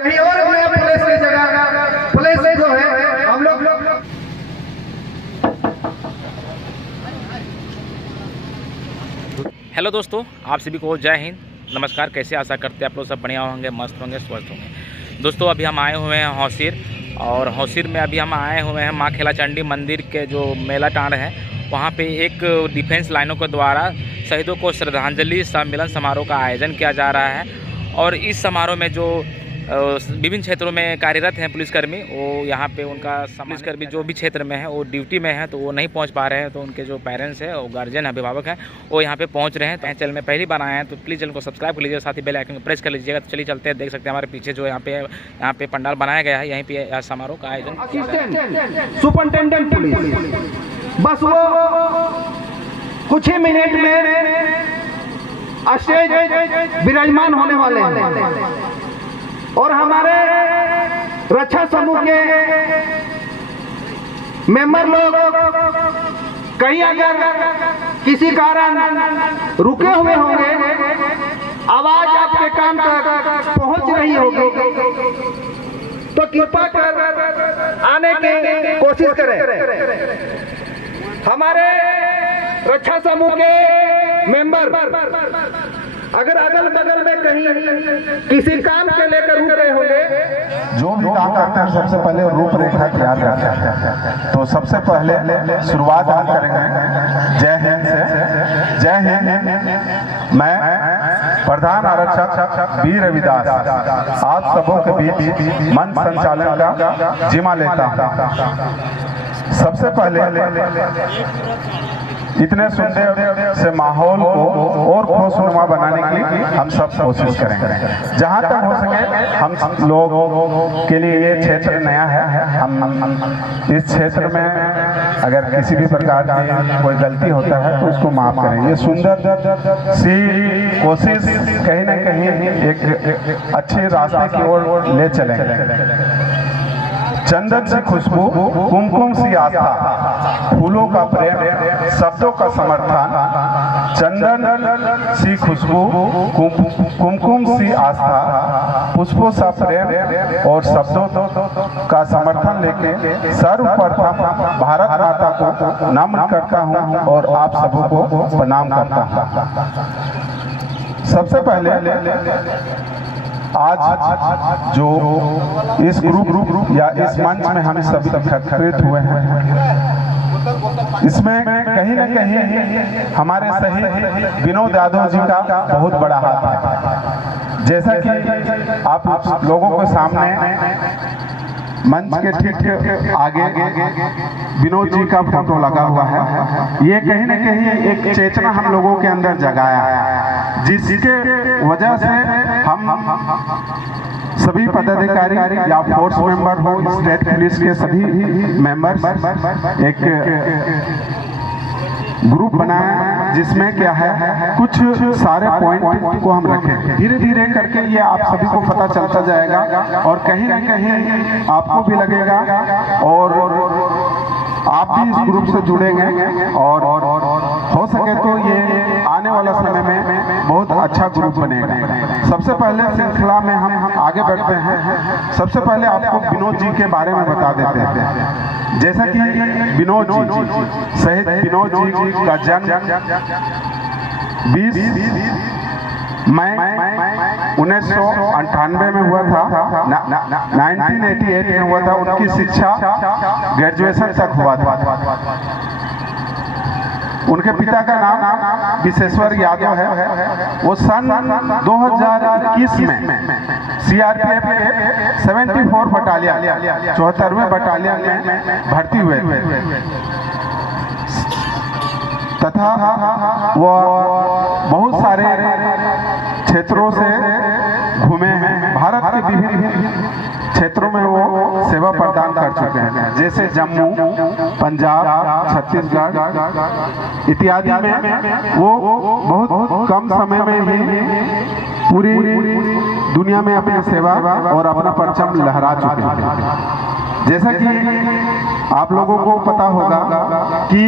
कहीं और में पुलिस की जगह पुलिस जो है हम लोग हेलो दोस्तों, आप सभी को जय हिंद, नमस्कार। कैसे आशा करते हैं आप लोग सब बढ़िया होंगे, मस्त होंगे, स्वस्थ होंगे। दोस्तों अभी हम आए हुए हैं हौसीर, और हौसीर में अभी हम आए हुए हैं माँ खेला चंडी मंदिर के जो मेला टाण है, वहाँ पे एक डिफेंस लाइनों के द्वारा शहीदों को श्रद्धांजलि सम्मेलन समारोह का आयोजन किया जा रहा है। और इस समारोह में जो विभिन्न क्षेत्रों में कार्यरत हैं पुलिसकर्मी, वो यहाँ पे उनका पुलिसकर्मी जो भी क्षेत्र में है वो ड्यूटी में है, तो वो नहीं पहुँच पा रहे हैं, तो उनके जो पेरेंट्स हैं और गार्जियन अभिभावक हैं वो यहाँ पे पहुँच रहे हैं। तो चैनल में पहली बार आए हैं तो प्लीज़ चैनल को सब्सक्राइब कर लीजिए, साथ ही बेल आइकन को प्रेस कर लीजिएगा। तो चलिए चलते हैं, देख सकते हैं हमारे पीछे जो यहाँ पे पंडाल बनाया गया है, यहीं पे समारोह का आयोजन। असिस्टेंट सुपरिटेंडेंट पुलिस बस वो कुछ ही मिनट में स्टेज विराजमान होने वाले हैं। और हमारे रक्षा समूह के मेंबर लोग कहीं अगर किसी कारण रुके हुए होंगे, आवाज आपके कान तक पहुंच रही होगी, तो कृपा कर आने की कोशिश करें। हमारे रक्षा समूह के मेंबर अगर अगल बगल में कहीं किसी काम के लेकर रुक रहे होंगे, जो भी काम करते हैं सबसे पहले रूपरेखा तैयार करते हैं। तो सबसे पहले शुरुआत हम करेंगे जय हिंद से। जय हिंद। मैं प्रधान आरक्षक बी रविदास आप सबों के बीच मंच संचालन का जिम्मा लेता हूँ। सबसे पहले इतने सुंदर से माहौल को और खुशनुमा बनाने की हम सब कोशिश करेंगे। जहाँ तक हो सके हम लोग के लिए ये क्षेत्र नया है, हम इस क्षेत्र में अगर किसी भी प्रकार की कोई गलती होता है तो उसको माफ करें। ये सुंदर सी कोशिश कहीं न कहीं एक अच्छे रास्ते की ओर ले चलेंगे। चंदन सी खुशबू, कुमकुम सी आस्था, फूलों का प्रेम, शब्दों का समर्थन। चंदन सी खुशबू, कुमकुम सी आस्था, पुष्पों सा प्रेम और शब्दों का समर्थन लेके सर्वप्रथम भारत माता को नमन करता हूँ और आप सबों को प्रणाम करता हूँ। सबसे पहले आज जो इस ग्रुप या इस मंच में हम सभी एकत्रित हुए हैं, इसमें कहीं न कहीं हमारे शहीद विनोद यादव जी का बहुत बड़ा हाथ है। जैसा कि आप लोगों के सामने मंच के ठीक आगे विनोद जी का फोटो लगा हुआ है। ये कहीं न कहीं एक चेतना हम लोगों के अंदर जगाया है, जिसके वजह से हम सभी पदाधिकारी या फोर्स मेंबर हो, स्टेट पुलिस के सभी मेंबर्स एक ग्रुप बनाया, जिसमें क्या है कुछ सारे पॉइंट को हम रखें। धीरे धीरे करके ये आप सभी को पता चलता जाएगा और कहीं न कहीं आपको भी लगेगा और आप भी इस ग्रुप से जुड़ेंगे और हो सके तो ये आने वाला समय में बहुत अच्छा ग्रुप बनेगा। सबसे पहले श्रृंखला में हम आगे बढ़ते हैं। सबसे पहले आपको विनोद जी के बारे में बता देते हैं। जैसा कि विनोद जी शहीद विनोद जी का जन्म 20 मई 1998 में हुआ था, 1988 में हुआ था। उनकी शिक्षा ग्रेजुएशन तक हुआ था। उनके पिता का नाम विशेश्वर यादव है। वो सन 2021 में सीआरपीएफ के 74 बटालियन 74वें बटालियन में भर्ती हुए तथा वो बहुत सारे क्षेत्रों से घूमे हैं। भारत के विभिन्न क्षेत्रों में वो सेवा प्रदान कर चुके हैं, जैसे जम्मू, पंजाब, छत्तीसगढ़ इत्यादि में वो बहुत कम समय में ही पूरी दुनिया में अपनी सेवा और अपना परचम लहरा चुके हैं। जैसा कि आप लोगों को पता होगा कि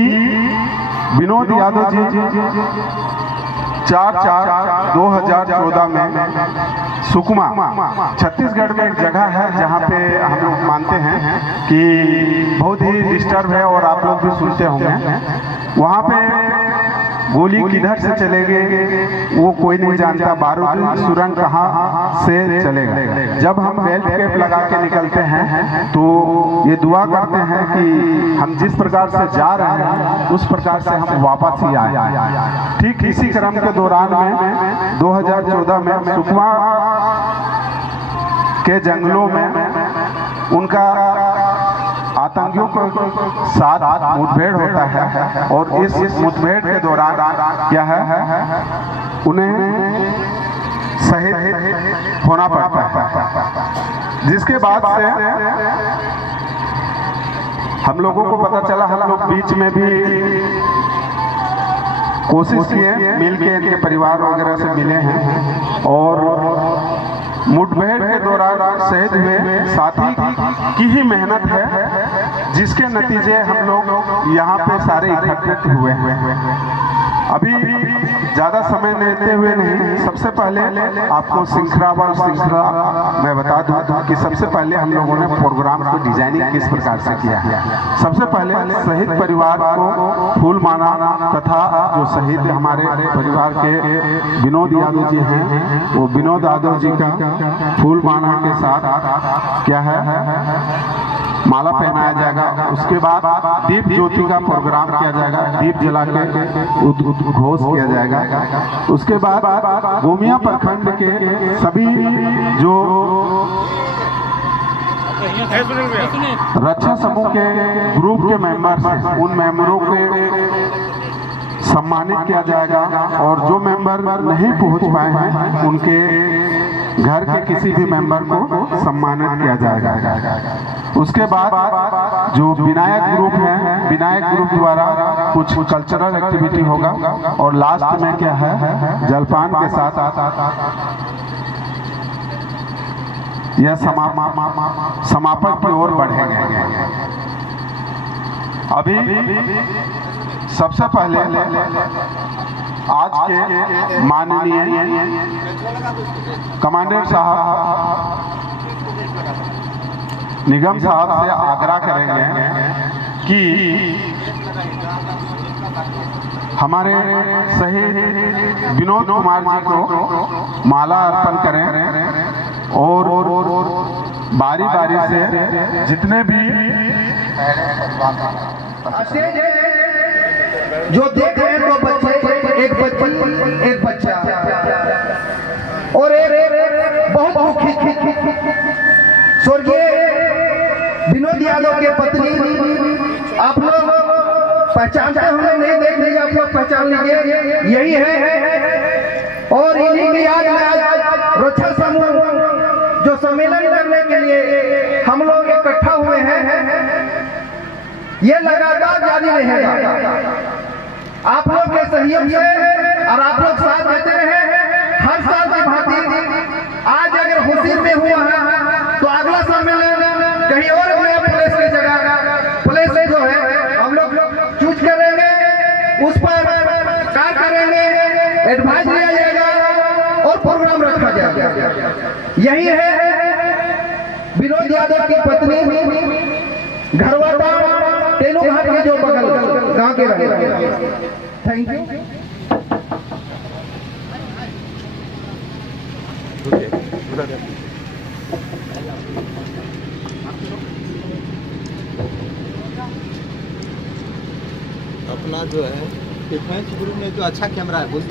विनोद यादव जी 4/4/2014 में सुकमा छत्तीसगढ़ में एक जगह है जहाँ पे हम लोग मानते हैं कि बहुत ही डिस्टर्ब है और आप लोग भी सुनते होंगे। वहाँ पे गोली किधर से चलेगी वो कोई नहीं जानता, बारूद सुरंग कहाँ से चलेगा। जब हम बेल्ट कैप लगा के निकलते हैं तो ये दुआ करते हैं कि हम जिस प्रकार से जा रहे हैं उस प्रकार से हम वापस ही आए। ठीक इसी क्रम के दौरान में 2014 में सुकमा के जंगलों में उनका आतंकियों के साथ मुठभेड़ होता है और इस मुठभेड़ के दौरान क्या है उन्हें शहीद होना पड़ता है, जिसके बाद से हम लोगों को पता चला। हम लोग बीच में भी कोशिश किए, मिल के इनके परिवार वगैरह से मिले हैं और मुठभेड़ के दौरान शहीद हुए साथी की ही मेहनत है जिसके नतीजे हम लोग यहाँ पे सारे इकट्ठे हुए हैं। अभी ज़्यादा समय लेते हुए नहीं, सबसे पहले आपको श्रृंखला मैं बता दूं कि सबसे पहले हम लोगों ने प्रोग्राम को डिजाइनिंग किस प्रकार से किया है। सबसे पहले शहीद परिवार को फूल माला तथा जो शहीद हमारे परिवार के विनोद यादव जी हैं वो विनोद यादव जी का फूल माला के साथ क्या है माला पहनाया जाएगा। उसके बाद दीप ज्योति का प्रोग्राम किया जाएगा, दीप जला के उद्घोष किया जाएगा। उसके बाद गोमिया प्रखंड के सभी जो रक्षा समूह के ग्रुप के मेंबर्स हैं उन मेंबरों के सम्मानित किया जाएगा और जो मेंबर नहीं पहुंच पाए हैं उनके घर के किसी भी मेंबर को सम्मानित किया जाएगा। उसके बाद जो विनायक ग्रुप है, विनायक ग्रुप द्वारा कुछ कल्चरल एक्टिविटी होगा और लास्ट में क्या है जलपान के साथ यह समापन की ओर बढ़ेंगे। अभी सबसे पहले आज के माननीय कमांडेंट साहब निगम साहब से आग्रह करेंगे कि हमारे शहीद विनोद कुमार जी को माला अर्पण करें और बारी बारी से जितने भी जो देख रहे हैं दो बच्चे, एक बच्चा और एक बहुत दुखी स्वर्गीय विनोद यादव के पत्नी। आप लोग पहचानते होंगे, नहीं देख लीजिए, आप लोग पहचान लीजिए, यही है। और इन्हीं की याद में आज रक्षा समूह जो सम्मेलन करने के लिए हम लोग इकट्ठा हुए हैं, ये लगातार जारी रहेगा। आप लोग के सहयोग से और आप लोग साथ देते रहे। हर साल की भांति आज अगर हुसीर में हुआ है तो अगला सम्मेलन कहीं और नया प्लेस की जगह प्लेस जो है हम लोग चूज करेंगे, उस पर कार्य करेंगे, एडवाइस लिया जाएगा और प्रोग्राम रखा जाएगा। यही है विनोद यादव की पत्नी घरवाटा तेलू घाट के जो बगल गांव के रहे। Thank you. अपना जो है डिफेंस ग्रुप में जो अच्छा कैमरा है बोल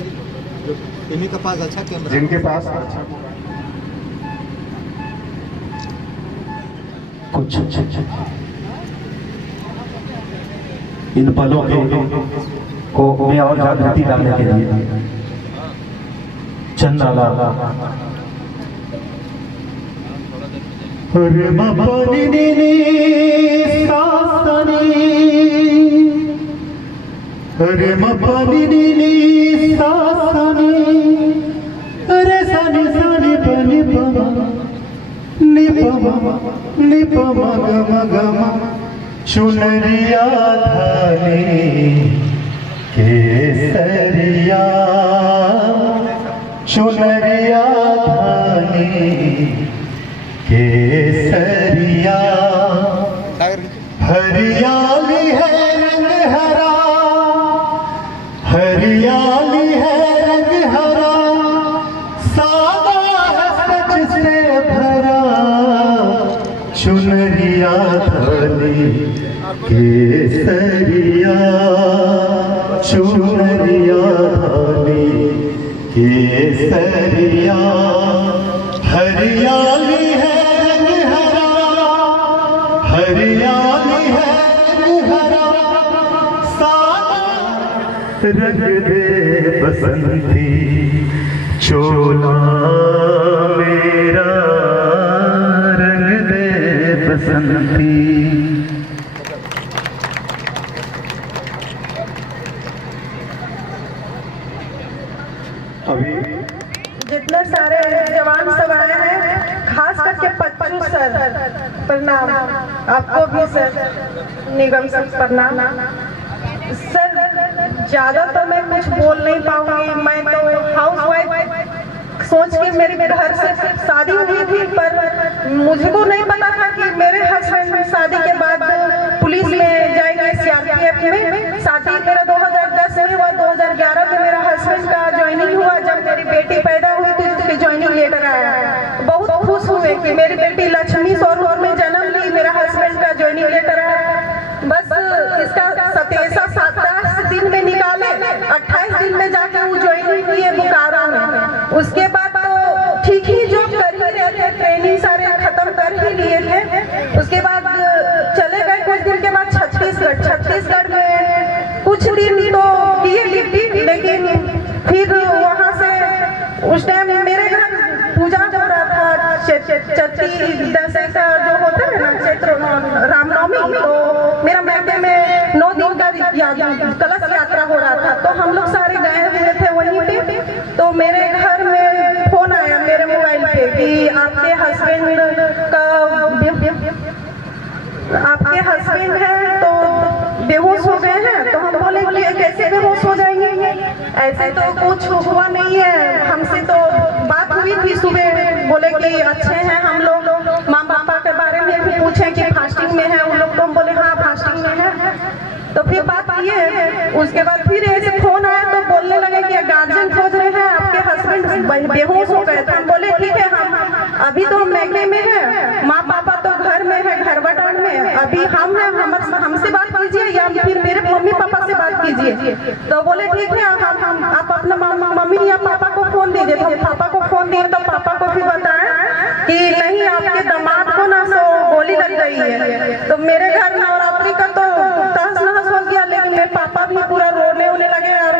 जो इन्हीं के पास अच्छा कैमरा, जिनके पास अच्छा कुछ इन पलों को में और जागृति डालने के लिए चंदाला रे मपनी नी सासनी रे मपनी नी सासनी रे सनी सनी बनी पमा नि पमा गमा गमा चुनरिया धानी केसरिया चुनरिया धानी केसरिया हरियाली है रंग हरा, हरियाली है रंग हरा, सादा है सच से भरा, चुनरिया थाली केसरिया, चुनरिया थाली केसरिया, हरियाली है रंग हरा, हरियाली है रंग हरा, सादा रंग दे बसंती चोला मेरा, रंग दे बसंती। अभी जितने सारे जवान सब आए हैं, खास करके पच्चू सर प्रणाम, आपको भी सर निगम सर प्रणाम। सर ज्यादा तो मैं कुछ बोल नहीं पाऊंगी, मैं तो हाउस वाइफ सोच के मेरे घर से शादी हुई थी, पर मुझे को नहीं पता था कि मेरे हस्बैंड शादी के बाद पुलिस में जाएंगे, सीआरपीएफ में। शादी मेरा 2010 में हुआ, 2011 में मेरा हस्बैंड का ज्वाइनिंग हुआ। जब मेरी बेटी पैदा हुई तो उसकी ज्वाइनिंग लेटर आया। बहुत खुश हुए कि मेरी बेटी लक्ष्मी स्वरूप में जन्म ली, मेरा हस्बैंड का ज्वाइनिंग लेटर आया। बस इसका 27 दिन में निकाले, 28 दिन में जाके वो ज्वाइनिंग किए बोकारो में। उसके बाद तो ठीक ही जॉब कर ही रहे थे, ट्रेनिंग सारे खत्म कर ही लिए थे। उसके बाद चले गए कुछ दिन के बाद छत्तीसगढ़ में कुछ दिन तो किए ड्यूटी, लेकिन फिर वहाँ से उस टाइम मेरे घर पूजा हो रहा था, चैती दशहरा जो होता है ना, चैत्र रामनवमी, तो मेरा मैके में 9 दिन का कलश यात्रा हो रहा था। तो हम लोग सारे गए हुए थे वहीं पे। तो मेरे घर में फोन आया मेरे मोबाइल पे कि आपके हस्बैंड है तो बेहोश हो गए हैं। तो हम बोले कि कैसे बेहोश हो जाएंगे, ऐसे तो कुछ हुआ नहीं है, हमसे तो बात हुई थी सुबह, बोले कि अच्छे हैं हम लोग, माँ पापा के बारे में भी पूछे कि फास्टिंग में है उन लोग, तो हम बोले हाँ फास्टिंग में है। तो फिर बात किए, उसके बाद फिर ऐसे फोन आया तो बोलने लगे कि गार्जियन खोज रहे हैं, आपके हस्बैंड बेहोश हो गए। तो हम बोले ठीक है, हम अभी तो मैके में है, माँ पापा तो घर में है, घर बटान में, अभी हम हैं, हमसे बात कीजिए या फिर मेरे मम्मी पापा से बात कीजिए। तो बोले ठीक है, आप अपना मम्मी या पापा को फोन दीजिए। तो हम पापा को फोन दिए तो पापा को भी बताया कि नहीं, आपके दामाद को ना सो गोली लग गई है। तो मेरे घर नवरात्रि का तो तहस नहस हो गया, लेकिन मेरे पापा भी पूरा रोने लगे और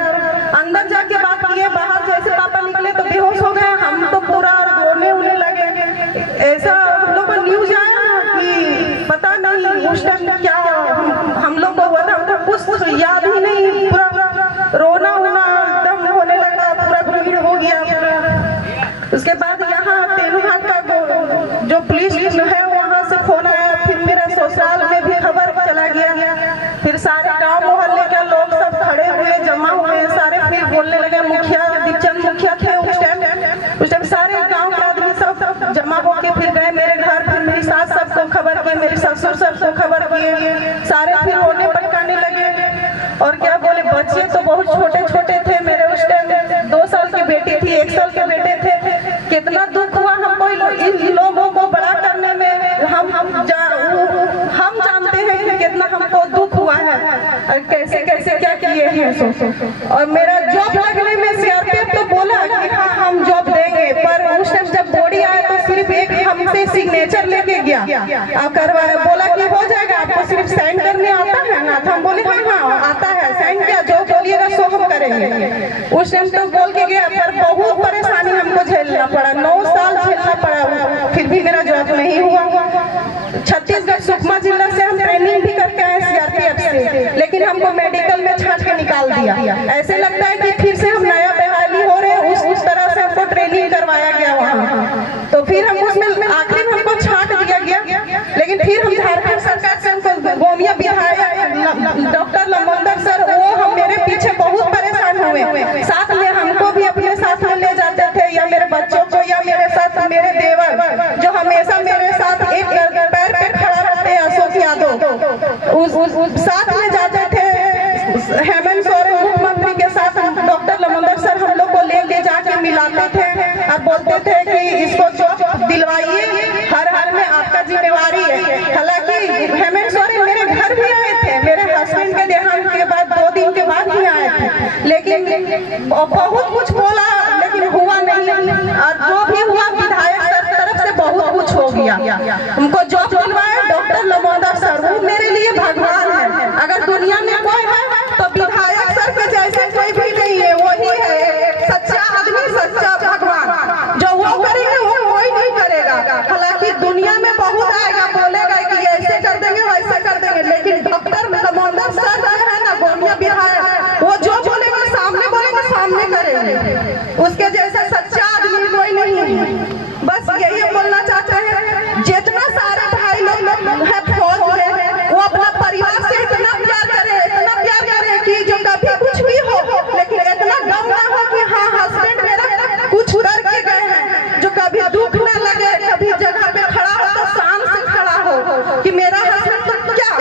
अंदर जाके बात किए। बाहर जैसे पापा निकले तो बेहोश हो गए, हम तो पूरा रोने लगे। ऐसा हम लोग को न्यूज आया कि पता नहीं उस टाइम क्या हम लोग को हुआ था, कुछ याद ही नहीं, पूरा रोना एकदम होने लगा, पूरा भीड़ हो गया। उसके बाद यहाँ तेलुघाट का जो पुलिस है वहाँ से फोन आया, फिर मेरा ससुराल में भी खबर चला गया। फिर सारे गांव मोहल्ले के लोग सब खड़े हुए, जमा हुए सारे, फिर बोलने लगे। मुखिया दीपचंद मुखिया थे उस टाइम सारे गांव के आदमी सब जमा होके फिर गए मेरे घर। फिर मेरी सास सबको खबर की, मेरे ससुर सबको खबर किए, सारे फिर रोने पटकाने लगे। और क्या बोले, बच्चे तो बहुत छोटे छोटे थे मेरे उस टाइम, 2 साल की बेटी थी, 1 साल के बेटे थे। कितना दुख हुआ हमको इन लोगों को बड़ा करने में। हम जानते हैं कि कितना हमको दुख हुआ है, कैसे कैसे क्या किए हैं। और मेरा जॉब लगने में सीआरपीएफ तो बोला कि हाँ हम जॉब देंगे, पर उस टाइम जब बॉडी आया तो सिर्फ एक हमसे सिग्नेचर लेके गया, करवाया, बोला कि हो जाएगा, आपको सिर्फ साइन करने आता है ना। तो हम बोले हाँ आता है, साइन किया, जो बोलिएगा सो हम करेंगे। उस टाइम तो बोल के गया, पर बहुत परेशानी हमको झेलना पड़ा, 9 साल झेलना पड़ा, फिर भी मेरा जॉब नहीं हुआ। छत्तीसगढ़ सुकमा जिला से हम ट्रेनिंग भी करके आए सीआरपीएफ से, लेकिन हमको मेडिकल में छांट के निकाल दिया। ऐसे लगता है कि फिर से हम नया बहाली हो रहे हैं, उस तरह से हमको ट्रेनिंग करवाया गया वहाँ। तो फिर हम उसमें आखिर हमको छांट दिया गया, लेकिन फिर हम झारखंड सरकार से हमको गोमिया विधायक डॉक्टर लंबोदर सर, वो हम मेरे पीछे बहुत परेशान हुए, साथ में हमको भी अपने साथ में ले जाते थे, या मेरे बच्चों को, या मेरे साथ मेरे साथ में जाते थे हेमंत सोरेन मुख्यमंत्री के साथ, डॉक्टर लमोदर सर हम लोग को लेके जाके मिलाते थे और बोलते थे कि इसको जॉब दिलवाइए, हर में आपका जिम्मेवारी है। हालांकि हेमंत सोरेन मेरे घर भी आए थे, मेरे हस्बैंड के देहांत के बाद 2 दिन के बाद ही आए थे, लेकिन बहुत कुछ बोला लेकिन हुआ नहीं। और जो भी हुआ विधायक सर तरफ से बहुत कुछ हो गया। हमको जॉब दिलवाए डॉक्टर लमोदर सर, वो मेरे लिए भगवान है। अगर दुनिया में कोई है तो विधायक सर के जैसे कोई भी नहीं है, वही है सच्चा आदमी, सच्चा भगवान। जो वो करेंगे वो कोई नहीं करेगा। हालांकि दुनिया में बहुत आएगा, बोलेगा कि ऐसे कर देंगे वैसे कर देंगे, लेकिन डॉक्टर लमोदर सर है ना गोमिया विधायक, वो जो बोलेंगे सामने बोलेंगे सामने करेंगे। उसके जैसा सच्चा आदमी कोई नहीं है। बस यही बोलना चाहते हैं, जितना सारे भाई लोग है फौज है, वो अपना परिवार से इतना प्यार करे कि जो कभी कुछ भी हो लेकिन इतना गम ना हो कि हाँ हस्बैंड मेरा कुछ करके गए हैं, जो कभी दुख ना लगे, कभी जगह पे खड़ा हो तो शान से खड़ा हो कि मेरा हस्बैंड तो क्या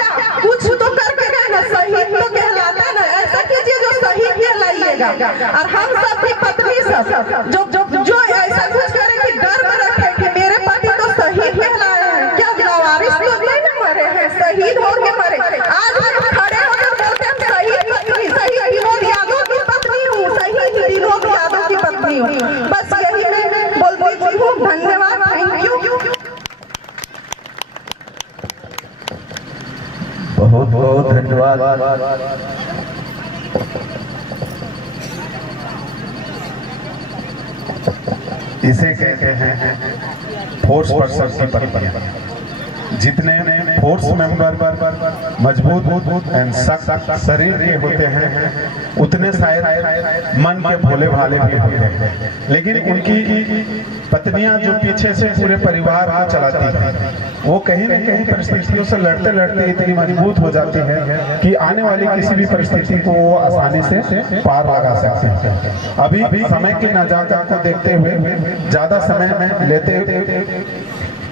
कुछ तो करके गए ना, शहीद तो कहलाता है ना। ऐसा कीजिए जो शहीद कहलाइएगा। और हम सब की पत्नी सब जो ऐसा कुछ करे कि गर्व रखे कि मेरे पति तो शहीद कहलाए हैं, क्या लावारिस लोग नहीं ना मरे हैं, शहीद होके मरे। आज हम खड़े होकर बोलते हैं शहीद पत्नी, शहीद विनोद यादव की पत्नी हूँ, शहीद विनोद यादव की पत्नी हूँ। बस यही मैं बोलती हूँ। धन्यवाद, थैंक यू। बहुत बहुत धन्यवाद। इसे कहते हैं फोर्स पर्सन की प्रक्रिया। जितने फोर्स मेंबर मजबूत एंड सख्त शरीर के होते हैं, उतने शायद मन के भोले भाले भी होते हैं। लेकिन उनकी पत्नियां जो पीछे से पूरे परिवार को चलाती हैं, वो कहीं न कहीं परिस्थितियों से लड़ते लड़ते इतनी मजबूत हो जाती है कि आने वाली किसी भी परिस्थिति को वो आसानी से पार लगा सकते हैं। अभी समय की नाजायज को देखते हुए ज्यादा समय में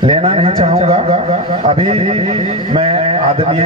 लेना नहीं चाहूंगा। अभी मैं आदरणीय